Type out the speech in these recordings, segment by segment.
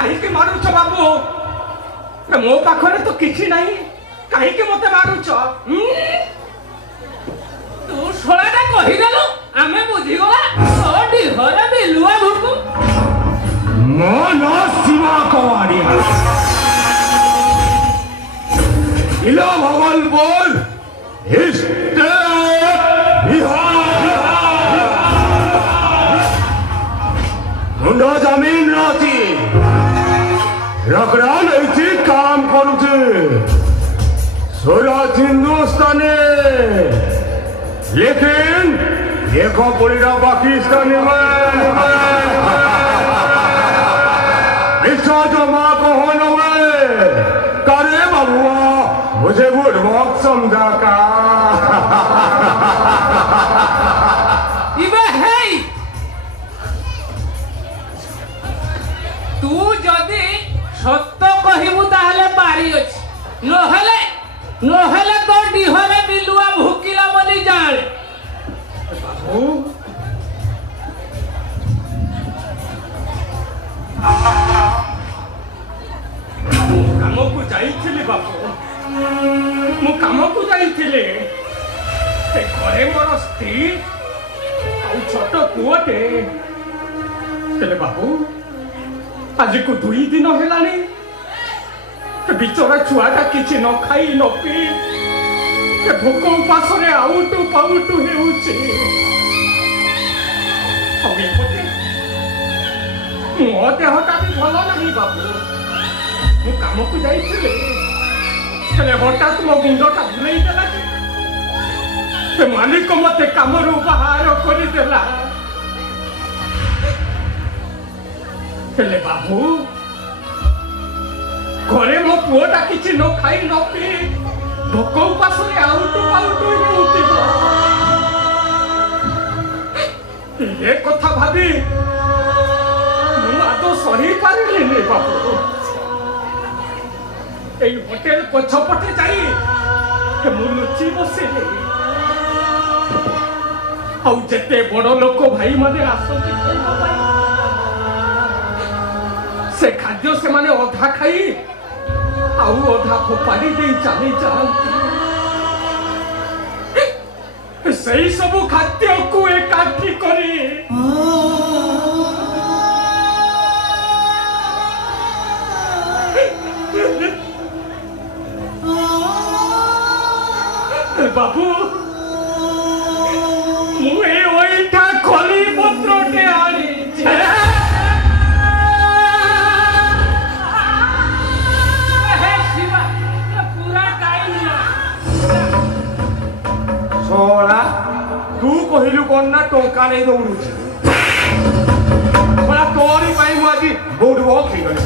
कहीं मारुच बाबू मो पाखरे तो किसी नहीं कहीं मत मारुच तू शोलाटा कहिदेलु आमे बुझिगला ओडी हरे बिलुआ भुकु मन सीमा कवाड़िया इलो भगल बोल मुंडा जमीन राती रगड़ा नहीं काम करुचे स्वराज हिंदुस्तानी लेकिन ये कपड़ीरा पाकिस्तानी में जमा कौन करे बबुआ मुझे बुढ़बक समझा का इबे हे तू जदी सत्य कहिबु ताहले बारी अछि नहले तो डिहरे बिलुआ भुकिला बनी जाने बाबू काम को जाइथिले बाबू मु काम को जाइथिले ते घरे मोर स्त्री आ छोट पुओटे तेले बाबू आज को 2 दिन हेलानी बिचरा छुआटा किछि न खाई न पी भोक उपास आउटू पाउटू हेउचे मो देहटा भी भल नहीं बाबू मु काम को जाइथिले हठात मो गुंडटा भुलई देला से मालिक मते कामरू बाहर करदेला हेले बाबू घरे मो पुओटा किछि न खाई न पी भोक उपास आउटू पाउटू हेउथिबो ये कथा भाबी तो सही पारिलेनी बाबू এই হোটেল পছপটে যাই মু লুচি বসিলি ଆଉ ଯେତେ ବଡ଼ ଲୋକ ଭାଇ ମାନେ ଆସନ୍ତି ଖାଇବା ପାଇଁ ସେ ଖାଦ୍ୟ ସେମାନେ ଅଧା ଖାଇ ଆଉ ଅଧା ଫୋପାଡ଼ି ଦେଇ ଚାଲି ଯାଆନ୍ତି ସେଇ ସବୁ ଖାଦ୍ୟକୁ ଏକାଠି କରି बाबू मुए ओइठा खोली पत्रोटे आनी हे शिवा पूरा टाइम ना सोला तू कहिलु कोन ना टोका नै दौड़ू बड़ा तोरी पाई मु आज बोर्ड वॉक ही गली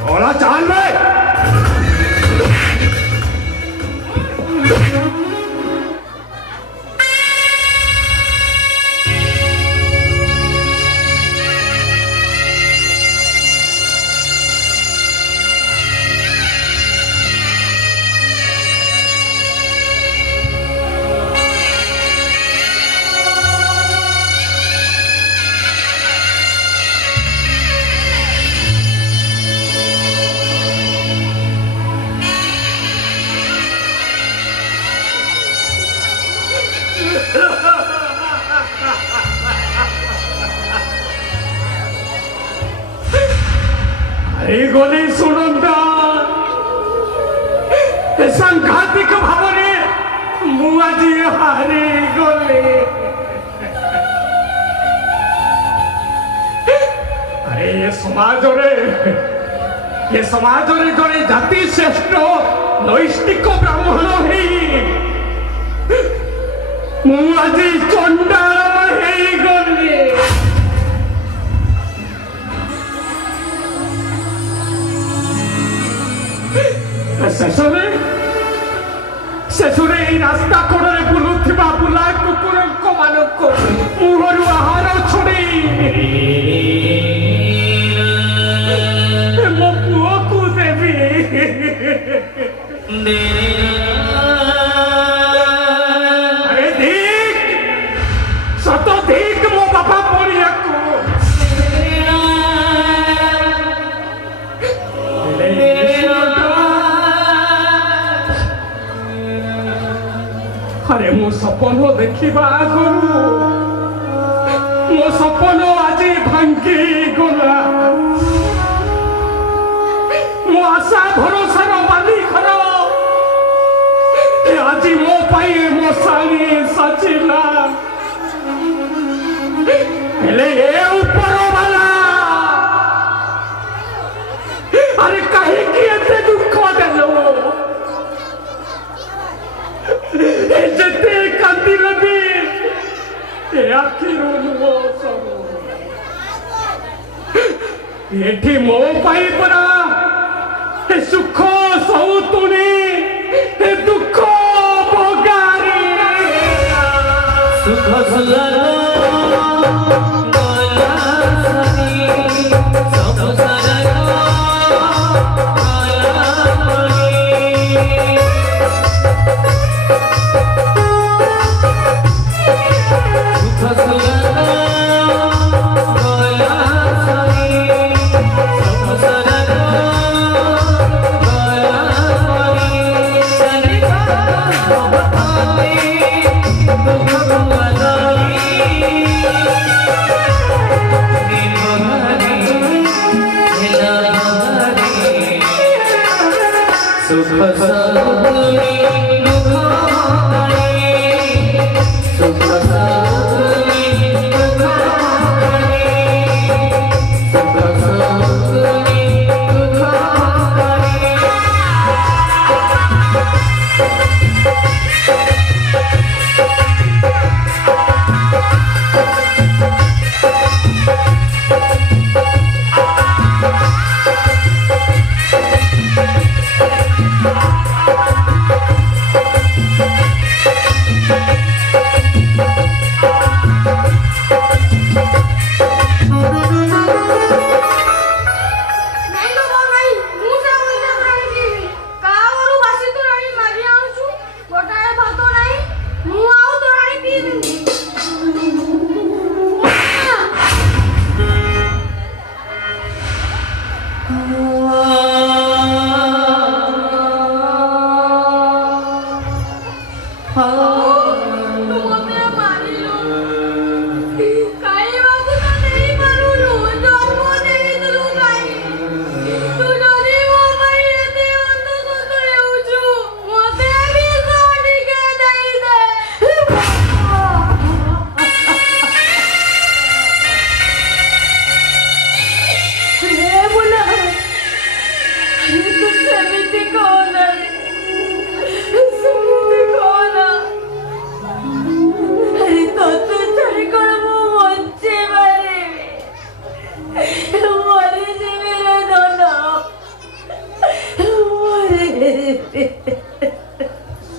सोला चाल रे गले सुनंदा सांघातिक भावने मुआजी हारे गले अरे ये समाज रे जड़े जाति श्रेष्ठ नैष्टिक ब्राह्मण है मुआजी चंडाल है गले शेषरे रास्ता कड़े बुलुवा बुला कुकुर मानक मुहर आहार छड़ी मो पुओ को देवी अरे देख सत देख ଆରେ ମୁଁ ସପନ ଦେଖିବା ଆଗରୁ ମୋ ସପନ ଆଜି ଭାଙ୍ଗିଗଲା। ମୋ ଆଶା ଭରସାର ମାଲିକର ଆଜି ମୋ ପାଇଁ ମଶାଣି ସାଜିଲା। ହେଲେ ଏ ଉପରବାଲା ଆରେ କାହିଁକି ଏତେ ଦୁଃଖ ଦେଲ? ଯେତେ କାନ୍ଦିଲେ ବି ଏ ଆଖିରୁ ଲୁହ ସବୁ। ଏଠି ମୋ ପାଇଁ ପରା ଏ ସୁଖ ସଉତୁଣି ଏ ଦୁଃଖ ଭଗାରୀ। ସୁଖ ସୁଲର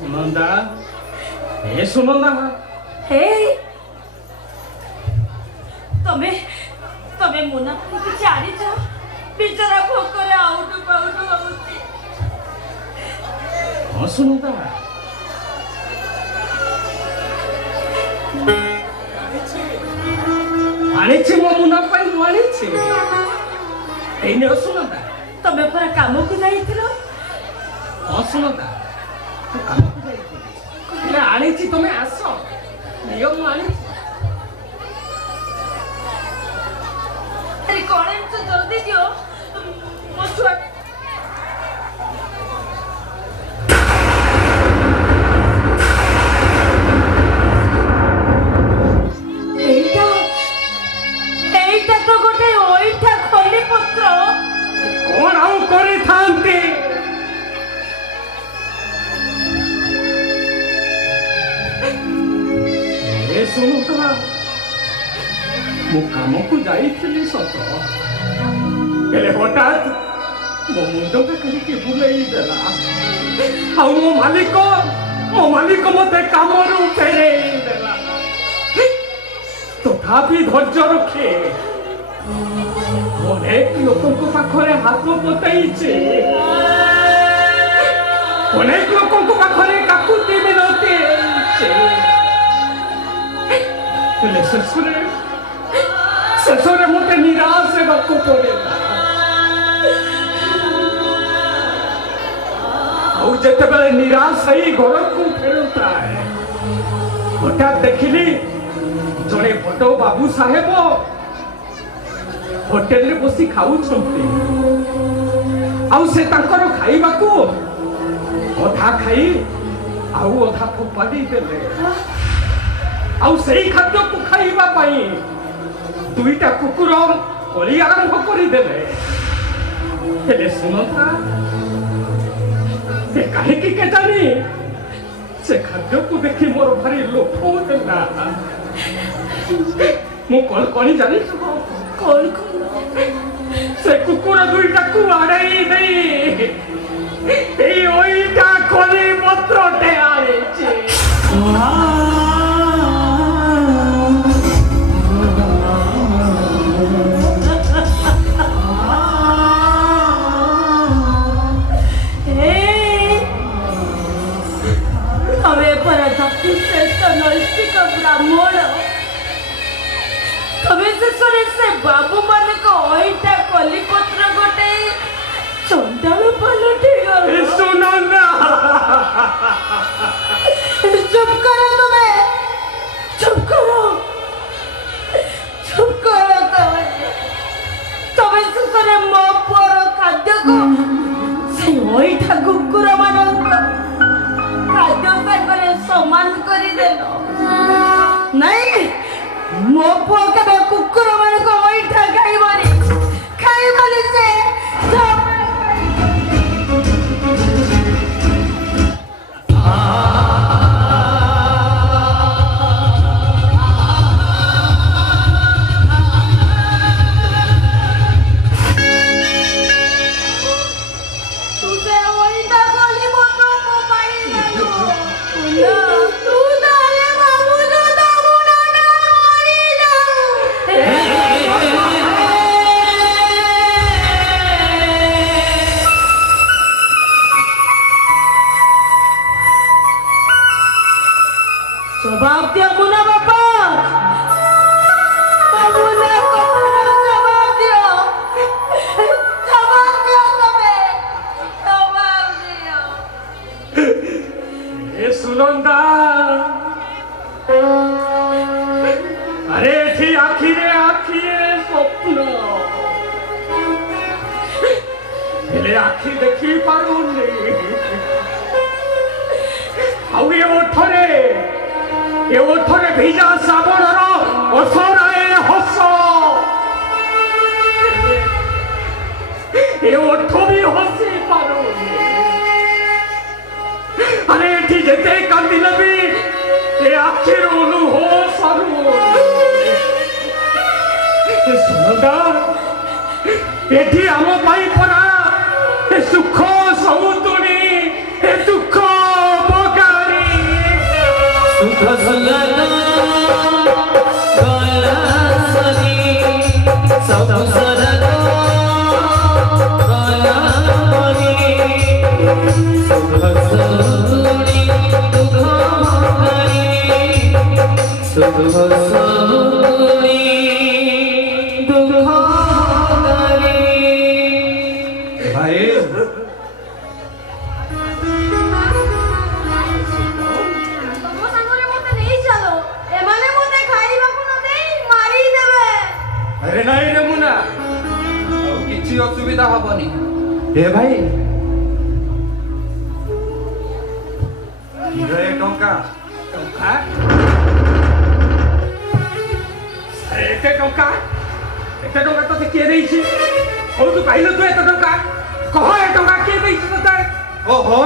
ସୁନନ୍ଦା ଏ ସୁନନ୍ଦା हे तमे तमे मुना की चारी छ बिचारा भोकरे आउट होउची। ହଁ ସୁନନ୍ଦା ଆଣିଛି ମୋ ମୁନା ପାଇଁ ମୁଁ ଆଣିଛି। ଏଇନେ ସୁନନ୍ଦା तमे पर काम को जाइथिलो। ହଁ ସୁନନ୍ଦା କାମକୁ ଯାଇଥିଲି ହେଲେ ଆଣିଛି ତମେ ଆସ ନିଅ ମୁଁ ଆଣିଛି। अरे कौन है तो जल्दी दियो मो छुआ एटा एटा तो गोटे ओइठा खोली पत्र କଣ ଆଉ କରିଥାନ୍ତି? ଏ ସୁନନ୍ଦା ମୁଁ କାମକୁ ଯାଇଥିଲି ସତ ହେଲେ ହଠାତ୍ ମୋ ମୁଣ୍ଡଟା କାହିଁକି ବୁଲେଇ ଦେଲା। ଆଉ ମୋ ମାଲିକ ମତେ କାମରୁ ଫେରେଇ ଦେଲା। ତଥାପି ଧୈର୍ଯ୍ୟ ରଖେ ଅନେକ ଲୋକଙ୍କ ପାଖରେ ହାତ ପତାଇଛି। ଅନେକ ଲୋକଙ୍କ ପାଖରେ କାକୁତି ମିନତି ହେଇଛି। ହେଲେ ଶେଷରେ ମତେ ନିରାଶ ହେବାକୁ ପଡ଼ିଲା। ଆଉ ଯେତେବେଳେ ନିରାଶ ହେଇ ଘରକୁ ଫେରୁଥାଏ হঠাৎ দেখিলি জনে বড় বাবু সাহেব হোটেলରେ ବସି ଖାଉଛନ୍ତି ଆଉ ସେ ତାଙ୍କର ଖାଇବାକୁ ଅଧା ଖାଇ ଆଉ ଅଧା ଫୋପାଡ଼ି ଦେଲେ ଆଉ ସେଇ ଖାଦ୍ୟକୁ ଖାଇବା ପାଇଁ ଦୁଇଟା କୁକୁର କଳି ଆରମ୍ଭ କରିଦେଲେ ହେଲେ ଶୁଣନ୍ତା ସେ କାହିଁକି କେଜାଣି ସେ ଖାଦ୍ୟକୁ ଦେଖି ମୋର ଭାରି ଲୋଭ ହେଲା ମୁଁ କଣ କଣି ଜାଣିଛୁ कौन ସେ କୁକୁର ଦୁଇଟାକୁ ଆଡ଼େଇ ଦେଇ ଏଇ ଓଇଟା ଖଲି ପତ୍ରଟେ ଆଣିଛି हमें पर श्रेष्ठ नैष्ठिक ब्राह्मण तमें शेषे से बाबू मान को अईटा कलीपत्र गोटे चंडाल पलटि गल सुनंदा चुप करो तुम्हें चुप करो तमें शेषे मो पुअर खाद्य को से अईटा कुकुर मान खाद्य सागरे समान करदेल नहीं मो पुआ के कुकुर मान को अईठा खाइबनी से जवाब दिया मुना बापा मुना को जवाब दियो जवाब दियो ये सुनंदा अरे थी आखिरे स्वप्न हेले आखि देखी पारुनी आउ ये ओठरे भिजा साबणर असराए हस ये ओठ भी हसी पारुनी अरे एठी जेते कांदिले भी ये आखिर लुह सरू सुनंदा एठी आम पाई परा ए सुख सौतुनी ए दुख बगारी सुख सुलना गला सनी सब सरनो गला सनी सुख सुनी दुख करी सुख सुनी दुख करी भाई अरे नहीं रे मुना किसी असुविधा हबनी ए भाई टंका टंका एते टंका तो किए देइछि ओ तू पाइलो तू एते टंका कह ए टंका किए देइछि तते ओहो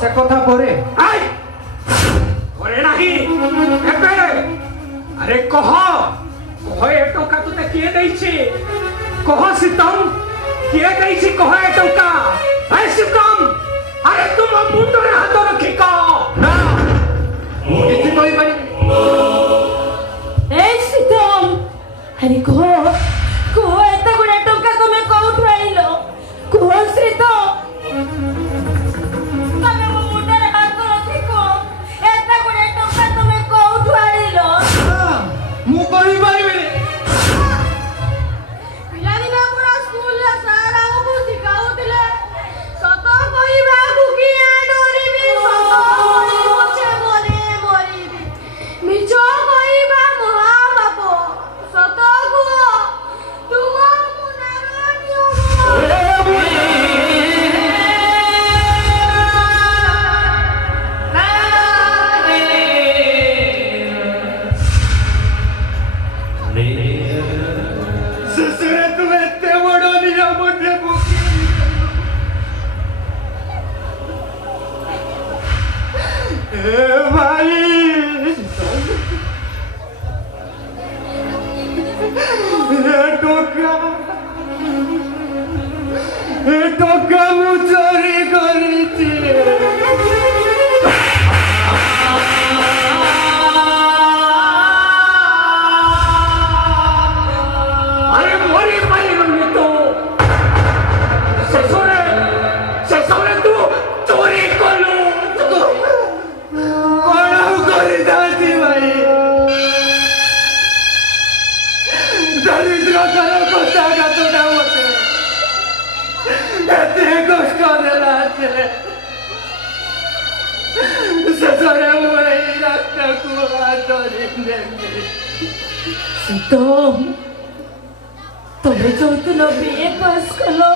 से कथा परे आई करे नाही एबे अरे कह ए टंका तते किए देइछि कह सीतम किए देइछि कह ए टंका ए शिवकम अरे तुम मुंडरे हाथ रखी कह ना किसी कोई बनी ए सीतम अरे को एते गुडा टंका तुमे कोउठ आइलो को सीतम तमे मो मुंडरे हाथ रखी को एते गुडा टंका तुमे कोउठ आइलो मु कहि परिबे पिलादिना पूरा स्कूल ला सारा को सिखाउतिले सतो कहिबा कुकी आडो ଭାଇ ଟଙ୍କା ମୁଁ ଚୋରି କରିଛି আরে মরি পারিলনি তো শেষরে তু চোরি কলু କଣ କରିଥାନ୍ତି ଭାଇ ଦରିଦ୍ରତାର କଥା କାତଟା ମତେ ଏତେ କଷ୍ଟ ଦେଲା ଯେ ଶେଷରେ ମୁଁ ଏଇ ରାସ୍ତାକୁ ହାତରେ ନେଲି तो तुम्हें जो दिन बीए पास कलो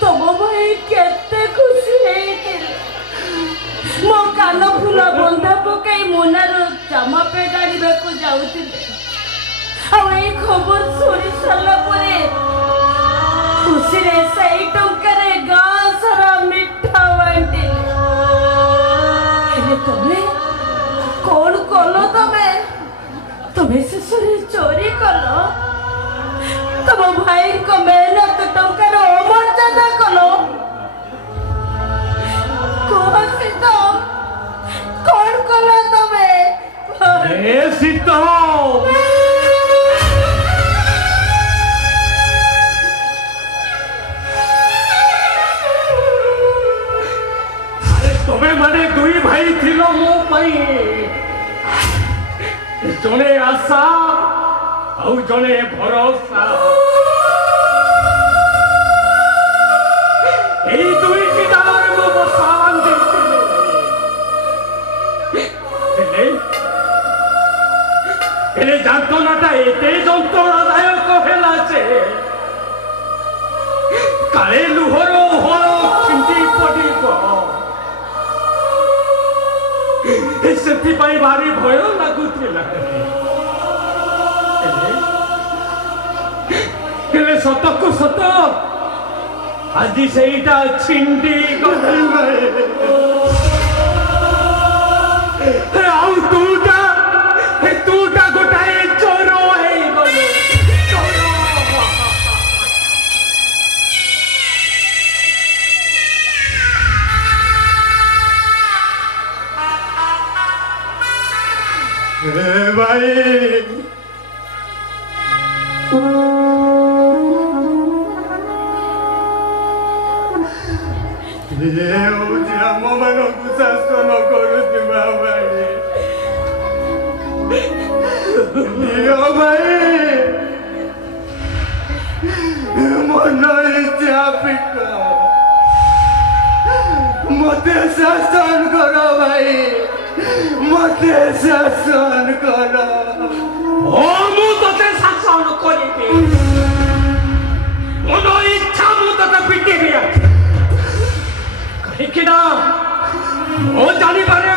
तुम भाई केते खुशी ହେଇଥିଲେ ମୋ କାନ ଫୁଲ ବନ୍ଧା ପକାଇ ମୁନାର ଜାମା ପେଟ ଆଣିବାକୁ ଯାଉଥିଲେ ଆଉ ଏଇ ଖବର ଶୁଣି ସାରିଲା ପରେ ଖୁସିରେ ସେଇ ଟଙ୍କାରେ ଗାଁ ସାରା ମିଠା ବାଣ୍ଟିଲେ ହେଲେ ତମେ କଣ କଲ ତମେ ଶେଷରେ ଚୋରି କଲ ତମ ଭାଇଙ୍କ ମେହନତ ଟଙ୍କାର ଅମର୍ଯ୍ୟାଦା କଲ ତ କଣ କଲ ତମେ এ শীত আরে তবে মানে দুই ভাই ছিল মো পাই জনে আশা ଆଉ ଜଣେ ଭରସା এই দুইটি ডাଳରେ ମୁଁ ବସା ବାନ୍ଧିଥିଲି ହେଲେ ଯାନ୍ତ୍ରଣାଟା ଏତେ ଯନ୍ତ୍ରଣାଦାୟକ ହେଲା ଯେ କାଳେ ଲୁହର ଓହଳ ଛିଣ୍ଡି ପଡ଼ିବ ସେଥିପାଇଁ ଭାରି ଭୟ ଲାଗୁଥିଲା ହେଲେ ସତକୁ ସତ ଆଜି ସେଇଟା ଛିଣ୍ଡି ଗଲା ଆଉ ତୁଟା ଗୋଟାଏ ଚୋର ହେଇଗଲୁ ଭାଇ ହେଉଛି ଆମମାନଙ୍କୁ ଶାସନ କରୁଥିବା ଭାଇ ଭାଇ ମନ ଇଚ୍ଛା ପିଟ ମତେ ଶାସନ କର ଭାଇ ମତେ ଶାସନ କର ମୁଁ ତତେ ଶାସନ କରିବି ମନ ଇଚ୍ଛା ମୁଁ ତତେ ପିଟିବି କାହିଁକି ନା ମୁଁ ଜାଣିପାରେ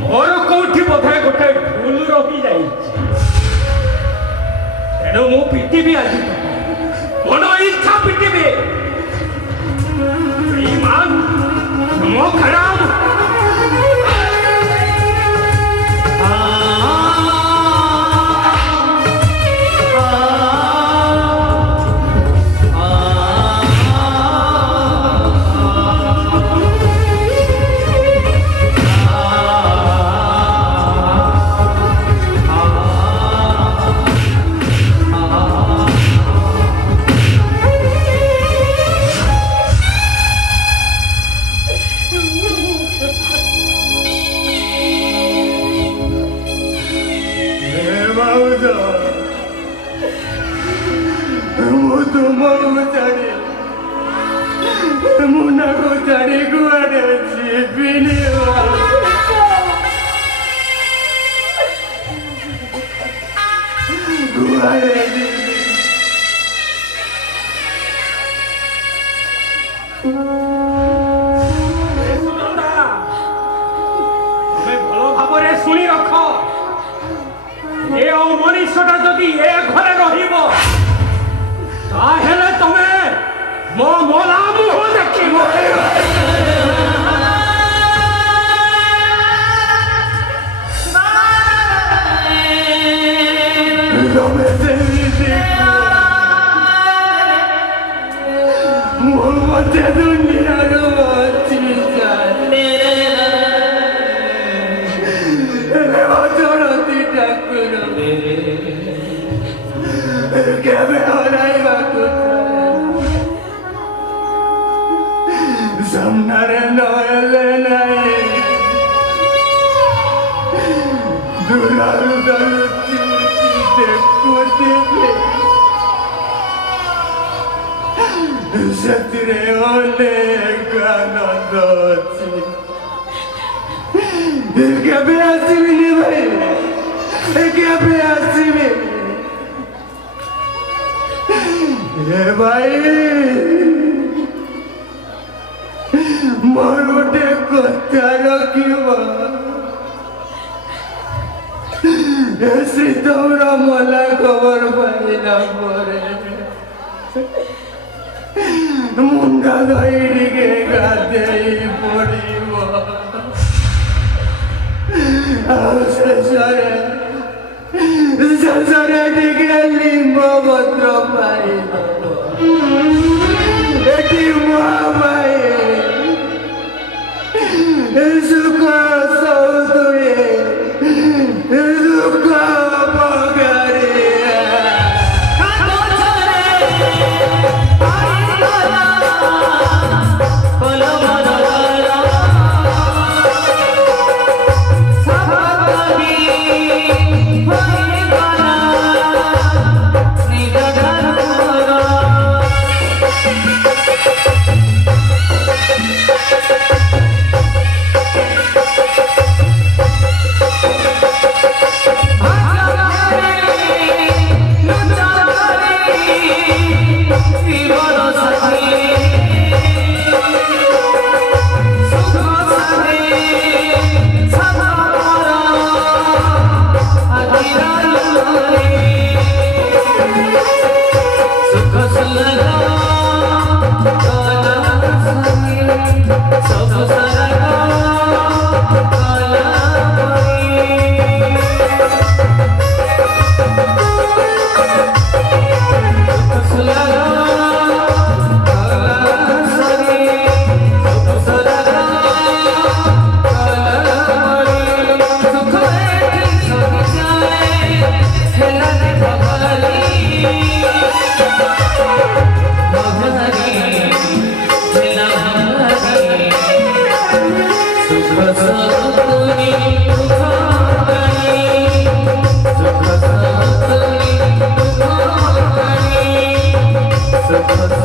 ମୋର କୋଉଠି ବୋଧେ ଗୋଟେ ଭୁଲ ରହିଯାଇଛି ତେଣୁ ମୁଁ ପିଟିବି ଆଜି ମନ ଇଚ୍ଛା ପିଟିବି ଇମାନ ମୋ ଖରାପ ମୁନାକୁ ଛାଡ଼ି କୁଆଡ଼େ ଯିବିନି କୁଆଡ଼େ ତମେ ଭଲ ଭାବରେ ଶୁଣି ରଖ ଏ ମଣିଷଟା ଯଦି ଏ ଘରେ ରହିବ ତାହେଲେ ତମେ ମୋ ମଲା ମୁହଁ ଦେଖିବ ରାରୁ ରାରୁ ଦେଖୁଥିବେ ସେଥିରେ ଅନେକ ଆନନ୍ଦ ଅଛି। କେବେ ଆସିବିନି ଭାଇ, କେବେ ଆସିବି ଏ ଭାଇ? ମୋର ଗୋଟେ କଥା ରଖିବ। ଶ୍ରୀତମର ମଲା ଖବର ପାଇଲା ପରେ ମୁଣ୍ଡ ଧୋଇ ଟିକେ ଗାଧେଇ ପଡ଼ିବ, ଆଉ ଶେଷରେ ଟିକେ ଲିମ୍ବ ପତ୍ର ପାଇବ। ଏଠି ମହାମାଇ ସୁଖ ସୌତୁରେ ଦୁଃଖ Such